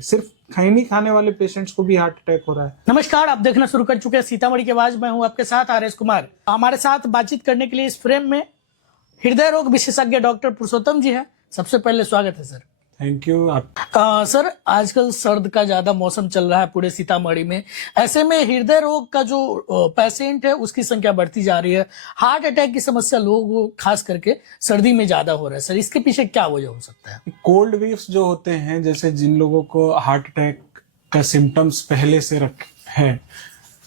सिर्फ खैनी खाने वाले पेशेंट्स को भी हार्ट अटैक हो रहा है। नमस्कार, आप देखना शुरू कर चुके हैं सीतामढ़ी की आवाज। मैं हूं आपके साथ आर एस कुमार। हमारे साथ बातचीत करने के लिए इस फ्रेम में हृदय रोग विशेषज्ञ डॉक्टर पुरुषोत्तम जी हैं। सबसे पहले स्वागत है सर। Thank you. आप सर, आजकल सर्द का ज्यादा मौसम चल रहा है पूरे सीतामढ़ी में। ऐसे में हृदय रोग का जो पेशेंट है उसकी संख्या बढ़ती जा रही है। हार्ट अटैक की समस्या लोगों खास करके सर्दी में ज्यादा हो रहा है। सर, इसके पीछे क्या वजह हो सकता है? कोल्ड वेव्स जो होते हैं, जैसे जिन लोगों को हार्ट अटैक का सिम्टम्स पहले से है,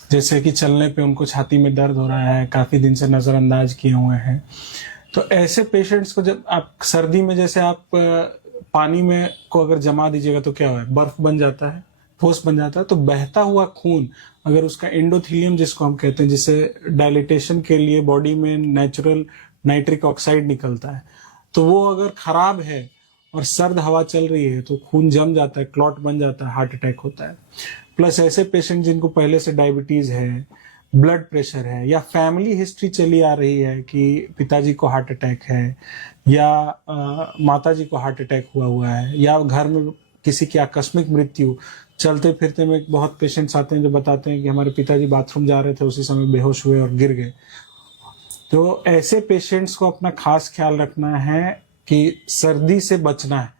जैसे कि चलने पे उनको छाती में दर्द हो रहा है, काफी दिन से नजरअंदाज किए हुए हैं, तो ऐसे पेशेंट्स को जब आप सर्दी में, जैसे आप पानी में को अगर जमा दीजिएगा तो क्या हुआ है, बर्फ बन जाता है, ठोस बन जाता है। तो बहता हुआ खून अगर उसका एंडोथेलियम जिसको हम कहते हैं, जिससे डायलिटेशन के लिए बॉडी में नेचुरल नाइट्रिक ऑक्साइड निकलता है, तो वो अगर खराब है और सर्द हवा चल रही है तो खून जम जाता है, क्लॉट बन जाता है, हार्ट अटैक होता है। प्लस ऐसे पेशेंट जिनको पहले से डायबिटीज है, ब्लड प्रेशर है, या फैमिली हिस्ट्री चली आ रही है कि पिताजी को हार्ट अटैक है या माताजी को हार्ट अटैक हुआ है, या घर में किसी की आकस्मिक मृत्यु, चलते फिरते में बहुत पेशेंट्स आते हैं जो बताते हैं कि हमारे पिताजी बाथरूम जा रहे थे, उसी समय बेहोश हुए और गिर गए। तो ऐसे पेशेंट्स को अपना खास ख्याल रखना है कि सर्दी से बचना है।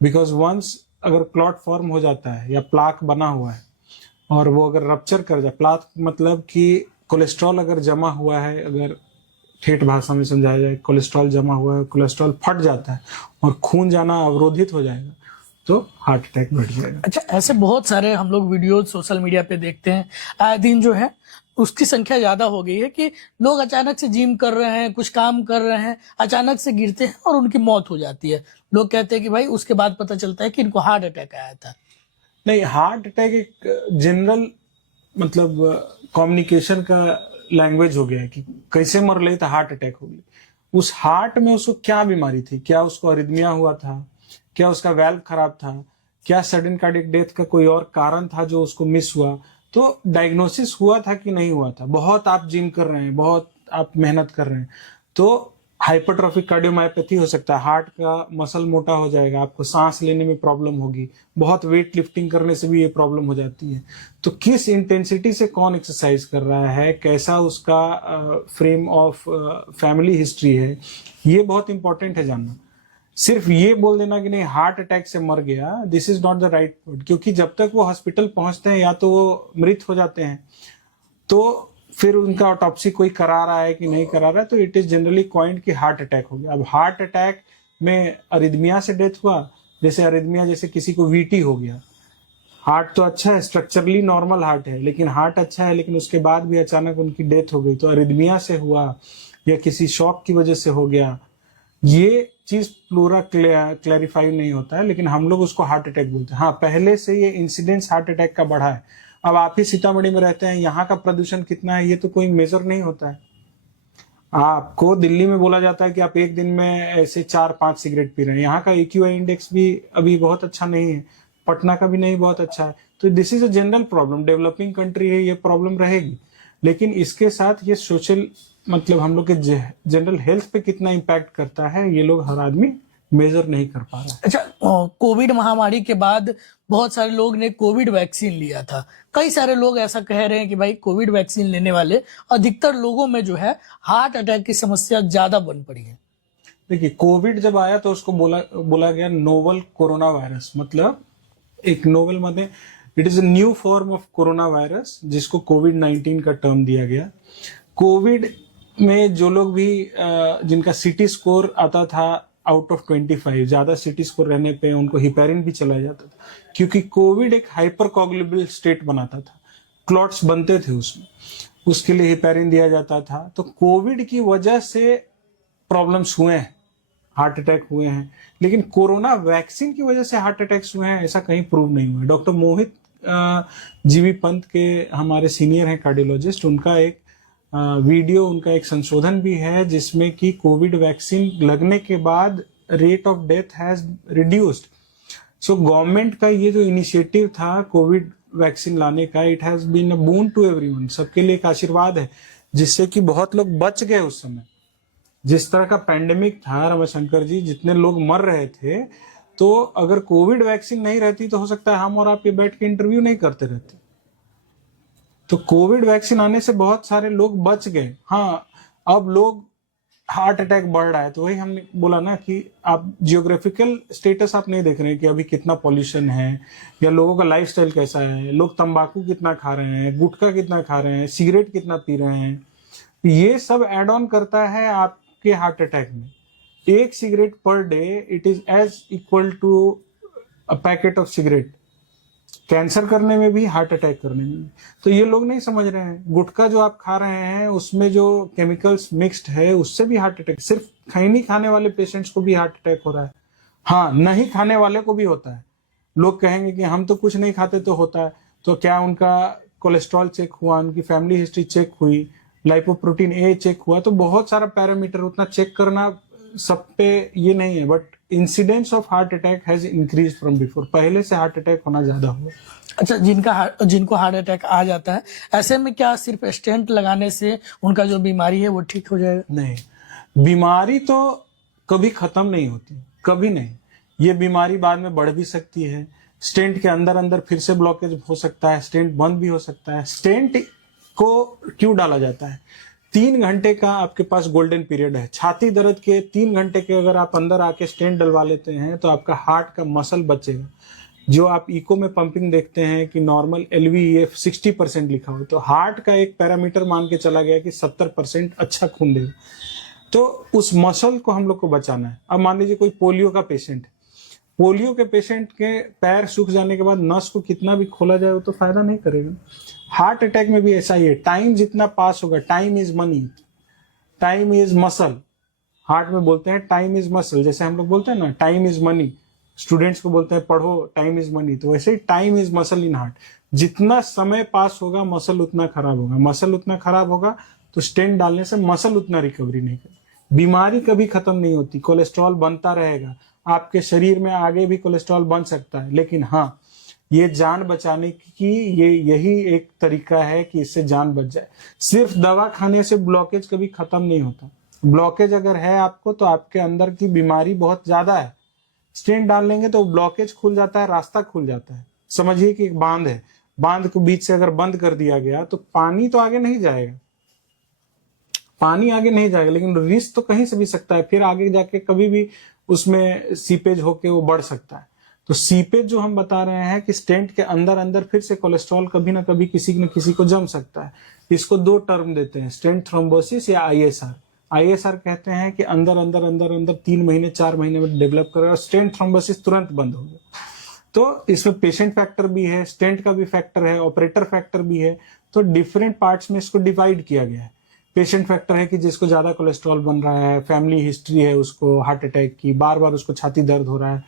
बिकॉज वंस अगर क्लॉट फॉर्म हो जाता है या प्लाक बना हुआ है और वो अगर रप्चर कर जाए, प्लाक मतलब कि कोलेस्ट्रॉल अगर जमा हुआ है, अगर ठेठ भाषा में समझाया जाए, कोलेस्ट्रॉल जमा हुआ है, कोलेस्ट्रॉल फट जाता है और खून जाना अवरोधित हो जाएगा, तो हार्ट अटैक बढ़ जाएगा। अच्छा, ऐसे बहुत सारे हम लोग वीडियो सोशल मीडिया पे देखते हैं। आए दिन जो है उसकी संख्या ज्यादा हो गई है कि लोग अचानक से जिम कर रहे हैं, कुछ काम कर रहे हैं, अचानक से गिरते हैं और उनकी मौत हो जाती है। लोग कहते हैं कि भाई उसके बाद पता चलता है कि इनको हार्ट अटैक आया था। नहीं, हार्ट अटैक एक जनरल मतलब कम्युनिकेशन का लैंग्वेज हो गया है कि कैसे मर ले तो हार्ट अटैक हो गया। उस हार्ट में उसको क्या बीमारी थी, क्या उसको अरिदमिया हुआ था, क्या उसका वैल्व खराब था, क्या सडन कार्डियक डेथ का कोई और कारण था जो उसको मिस हुआ, तो डायग्नोसिस हुआ था कि नहीं हुआ था। बहुत आप जिम कर रहे हैं, बहुत आप मेहनत कर रहे हैं, तो हाइपरट्रॉफिक कार्डियोमायोपैथी हो सकता है, हार्ट का मसल मोटा हो जाएगा, आपको सांस लेने में प्रॉब्लम होगी, बहुत वेट लिफ्टिंग करने से भी ये प्रॉब्लम हो जाती है। तो किस इंटेंसिटी से कौन एक्सरसाइज कर रहा है, कैसा उसका फ्रेम ऑफ फैमिली हिस्ट्री है, ये बहुत इंपॉर्टेंट है जानना। सिर्फ ये बोल देना कि नहीं हार्ट अटैक से मर गया, this is not the right word, क्योंकि जब तक वो हॉस्पिटल पहुंचते हैं या तो वो मृत हो जाते हैं, तो फिर उनका ऑटोप्सी कोई करा रहा है कि नहीं करा रहा है, तो इट इज जनरली कॉइंड कि हार्ट अटैक हो गया। अब हार्ट अटैक में अरिदमिया से डेथ हुआ, जैसे अरिदमिया जैसे किसी को वीटी हो गया, हार्ट तो अच्छा है, स्ट्रक्चरली नॉर्मल हार्ट है, लेकिन हार्ट अच्छा है, लेकिन उसके बाद भी अचानक उनकी डेथ हो गई, तो अरिदमिया से हुआ या किसी शॉक की वजह से हो गया। ये चीज पूरा क्लैरिफाई नहीं होता है, लेकिन हम लोग उसको हार्ट अटैक बोलते हैं। हाँ, पहले से ये इंसिडेंस हार्ट अटैक का बढ़ा है। अब आप ही सीतामढ़ी में रहते हैं, यहाँ का प्रदूषण कितना है ये तो कोई मेजर नहीं होता है। आपको दिल्ली में बोला जाता है कि आप एक दिन में ऐसे 4-5 सिगरेट पी रहे हैं, यहाँ का AQI इंडेक्स भी अभी बहुत अच्छा नहीं है, पटना का भी नहीं बहुत अच्छा है। तो this is a general problem, developing country है, ये प्रॉब्लम रहेगी। लेकिन इसके साथ ये सोशल मतलब हम लोग के जनरल हेल्थ पे कितना इम्पैक्ट करता है, ये लोग हर आदमी मेजर नहीं कर पा रहा है। अच्छा, कोविड महामारी के बाद बहुत सारे लोग ने कोविड वैक्सीन लिया था। कई सारे लोग ऐसा कह रहे हैं कि भाई कोविड वैक्सीन लेने वाले अधिकतर लोगों में जो है हार्ट अटैक की समस्या ज्यादा बन पड़ी है। देखिए, कोविड जब आया तो उसको बोला गया नोवल कोरोना वायरस, मतलब एक नोवल मतलब it is a new form of corona virus, जिसको कोविड-19 का टर्म दिया गया। कोविड में जो लोग भी जिनका सिटी स्कोर आता था आउट ऑफ 25, ज्यादा सिटी स्कोर रहने पे उनको हिपेरिन भी चला जाता था, क्योंकि कोविड एक हाइपर कोगुलेबल स्टेट बनाता था, क्लॉट्स बनते थे उसमें, उसके लिए हिपेरिन दिया जाता था। तो कोविड की वजह से प्रॉब्लम्स हुए हैं, हार्ट अटैक हुए हैं, लेकिन कोरोना वैक्सीन की वजह से हार्ट अटैक्स हुए हैं ऐसा कहीं प्रूव नहीं हुआ है। डॉक्टर मोहित जीवी पंत के हमारे सीनियर हैं कार्डियोलॉजिस्ट, उनका एक वीडियो, उनका एक संशोधन भी है जिसमें कि कोविड वैक्सीन लगने के बाद rate of death has reduced. So government का ये जो इनिशिएटिव था कोविड वैक्सीन लाने का, it has been a boon to everyone, सबके लिए एक आशीर्वाद है, जिससे कि बहुत लोग बच गए उस समय। जिस तरह का पैंडेमिक था रमाशंकर जी, जितने लोग मर रहे थे, तो अगर कोविड वैक्सीन नहीं रहती तो हो सकता है हम और आप ये बैठ के इंटरव्यू नहीं करते रहते। तो कोविड वैक्सीन आने से बहुत सारे लोग बच गए। हाँ, अब लोग हार्ट अटैक बढ़ रहा है, तो वही हमने बोला ना कि आप जियोग्राफिकल स्टेटस आप नहीं देख रहे हैं कि अभी कितना पॉल्यूशन है या लोगों का लाइफस्टाइल कैसा है, लोग तंबाकू कितना खा रहे हैं, गुटखा कितना खा रहे हैं, सिगरेट कितना पी रहे हैं। ये सब एड ऑन करता है आपके हार्ट अटैक में। एक cigarette per day it is as equal to a packet of cigarette, cancer करने में भी, हार्ट अटैक करने में भी। तो ये लोग नहीं समझ रहे हैं। गुटखा जो आप खा रहे हैं उसमें जो केमिकल्स मिक्स्ड है उससे भी हार्ट अटैक, सिर्फ खैनी खाने वाले पेशेंट्स को भी हार्ट अटैक हो रहा है। हाँ, नहीं खाने वाले को भी होता है। लोग कहेंगे कि हम तो कुछ नहीं खाते तो होता है, तो क्या उनका कोलेस्ट्रॉल चेक हुआ, उनकी फैमिली हिस्ट्री चेक हुई, लाइपोप्रोटीन ए चेक हुआ? तो बहुत सारा पैरामीटर उतना चेक करना सब पे ये नहीं है, but incidence of heart attack has increase from before. पहले से हार्ट अटैक होना ज्यादा हुआ। अच्छा, जिनको हार्ट अटैक आ जाता है, ऐसे में क्या सिर्फ स्टेंट लगाने से उनका जो बीमारी है वो ठीक हो जाएगा? नहीं, बीमारी तो कभी खत्म नहीं होती, कभी नहीं। ये बीमारी बाद में बढ़ भी सकती है। स्टेंट के अंदर अंदर फिर से ब्लॉकेज हो सकता है, स्टेंट बंद भी हो सकता है। स्टेंट को क्यों डाला जाता है? 3 घंटे का आपके पास गोल्डन पीरियड है। छाती दर्द के 3 घंटे के अगर आप अंदर आके स्टेंट डलवा लेते हैं तो आपका हार्ट का मसल बचेगा। जो आप इको में पंपिंग देखते हैं कि नॉर्मल LVEF 60% लिखा हो, तो हार्ट का एक पैरामीटर मान के चला गया कि 70% अच्छा खून देगा। तो उस मसल को हम लोग को बचाना है। अब मान लीजिए कोई पोलियो का पेशेंट है, पोलियो के पेशेंट के पैर सूख जाने के बाद नस को कितना भी खोला जाए वो तो फायदा नहीं करेगा। हार्ट अटैक में भी ऐसा ही है। टाइम जितना पास होगा, time is money, time is muscle. Heart में बोलते हैं टाइम इज मसल, जैसे हम लोग बोलते हैं ना टाइम इज मनी, स्टूडेंट्स को बोलते हैं पढ़ो टाइम इज मनी, तो वैसे ही time is muscle in heart. जितना समय पास होगा मसल उतना खराब होगा, मसल उतना खराब होगा तो स्टेंट डालने से मसल उतना रिकवरी नहीं करेगी। बीमारी कभी खत्म नहीं होती, कोलेस्ट्रॉल बनता रहेगा, आपके शरीर में आगे भी कोलेस्ट्रॉल बन सकता है, लेकिन हाँ, ये जान बचाने की यही एक तरीका है कि इससे जान बच जाए। सिर्फ दवा खाने से ब्लॉकेज कभी खत्म नहीं होता। ब्लॉकेज अगर है आपको तो आपके अंदर की बीमारी बहुत ज्यादा है। स्टेंट डाल लेंगे तो ब्लॉकेज खुल जाता है, रास्ता खुल जाता है। समझिए कि एक बांध है, बांध को बीच से अगर बंद कर दिया गया तो पानी तो आगे नहीं जाएगा, पानी आगे नहीं जाएगा, लेकिन रिस्क तो कहीं से भी सकता है। फिर आगे जाके कभी भी उसमें सीपेज होके वो बढ़ सकता है। तो सीपेज जो हम बता रहे हैं कि स्टेंट के अंदर अंदर फिर से कोलेस्ट्रॉल कभी ना कभी किसी न किसी को जम सकता है। इसको 2 टर्म देते हैं, स्टेंट थ्रोम्बोसिस या ISR। ISR कहते हैं कि अंदर अंदर अंदर अंदर 3 महीने 4 महीने में डेवलप करेगा, और स्टेंट थ्रोम्बोसिस तुरंत बंद हो गया। तो इसमें पेशेंट फैक्टर भी है, स्टेंट का भी फैक्टर है, ऑपरेटर फैक्टर भी है। तो डिफरेंट पार्ट्स में इसको डिवाइड किया गया है। पेशेंट फैक्टर है कि जिसको ज्यादा कोलेस्ट्रॉल बन रहा है, फैमिली हिस्ट्री है उसको हार्ट अटैक की, बार बार उसको छाती दर्द हो रहा है।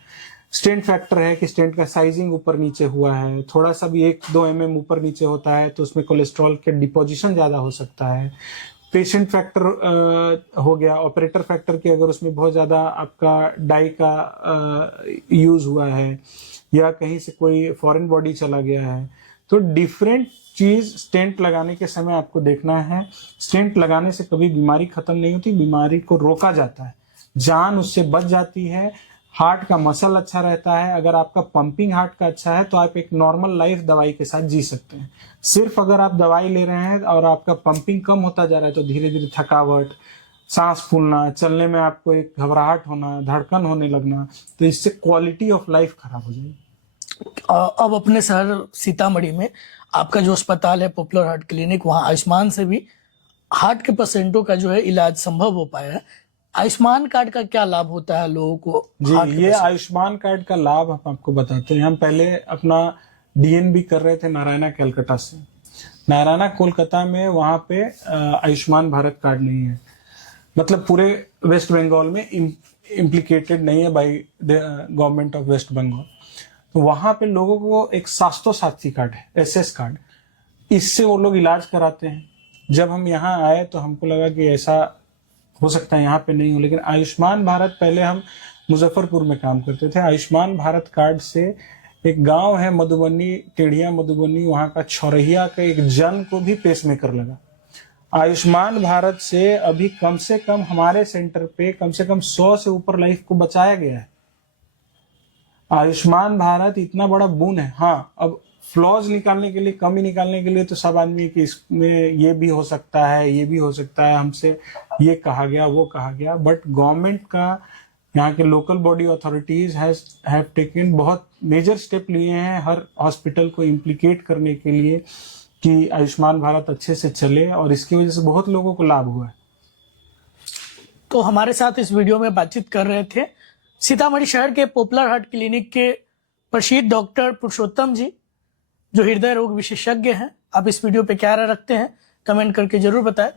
स्टेंट फैक्टर है कि स्टेंट का साइजिंग ऊपर नीचे हुआ है, थोड़ा सा भी 1-2 mm ऊपर नीचे होता है तो उसमें कोलेस्ट्रॉल के डिपोजिशन ज्यादा हो सकता है। पेशेंट फैक्टर हो गया। ऑपरेटर फैक्टर की अगर उसमें बहुत ज्यादा आपका डाई का यूज हुआ है या कहीं से कोई फॉरेन बॉडी चला गया है, तो डिफरेंट चीज स्टेंट लगाने के समय आपको देखना है। स्टेंट लगाने से कभी बीमारी खत्म नहीं होती, बीमारी को रोका जाता है, जान उससे बच जाती है। हार्ट का मसल अच्छा रहता है। अगर आपका पंपिंग हार्ट का अच्छा है तो आप एक नॉर्मल लाइफ दवाई के साथ जी सकते हैं। सिर्फ अगर आप दवाई ले रहे हैं और आपका पंपिंग कम होता जा रहा है तो धीरे धीरे थकावट, सांस फूलना, चलने में आपको एक घबराहट होना, धड़कन होने लगना, तो इससे क्वालिटी ऑफ लाइफ खराब हो जाएगी। अब अपने शहर सीतामढ़ी में आपका जो अस्पताल है पॉपुलर हार्ट क्लिनिक, वहाँ आयुष्मान से भी हार्ट के पेशेंटों का जो है इलाज संभव हो पाया है। आयुष्मान कार्ड का क्या लाभ होता है लोगों को? जी, ये आयुष्मान कार्ड का लाभ हम आपको बताते हैं। हम पहले अपना DNB कर रहे थे नारायणा कलकत्ता से। नारायणा कोलकाता में वहां पे आयुष्मान भारत कार्ड नहीं है, मतलब पूरे वेस्ट बंगाल में इम्प्लीकेटेड नहीं है by the government of West Bengal. तो वहां पे लोगों को एक स्वास्थ्य साथी कार्ड है, SS कार्ड, इससे वो लोग इलाज कराते हैं। जब हम यहाँ आए तो हमको लगा कि ऐसा हो सकता है यहाँ पे नहीं हो, लेकिन आयुष्मान भारत, पहले हम मुजफ्फरपुर में काम करते थे। आयुष्मान भारत कार्ड से एक गांव है मधुबनी, टेढ़िया मधुबनी, वहां का छौरहिया का एक जन को भी पेसमेकर लगा। आयुष्मान भारत से अभी कम से कम हमारे सेंटर पे कम से कम 100 से ऊपर लाइफ को बचाया गया है। आयुष्मान भारत इतना बड़ा बून है। हाँ, अब फ्लॉज निकालने के लिए, कमी निकालने के लिए तो सब आदमी कि इसमें ये भी हो सकता है, ये भी हो सकता है, हमसे ये कहा गया, वो कहा गया, बट गवर्नमेंट का, यहाँ के local body authorities have taken बहुत मेजर स्टेप लिए हैं हर हॉस्पिटल को इम्प्लीकेट करने के लिए कि आयुष्मान भारत अच्छे से चले, और इसकी वजह से बहुत लोगों को लाभ हुआ है। तो हमारे साथ इस वीडियो में बातचीत कर रहे थे सीतामढ़ी शहर के पॉपुलर हार्ट क्लिनिक के प्रसिद्ध डॉक्टर पुरुषोत्तम जी, जो हृदय रोग विशेषज्ञ हैं। आप इस वीडियो पे क्या राय रखते हैं, कमेंट करके जरूर बताएं।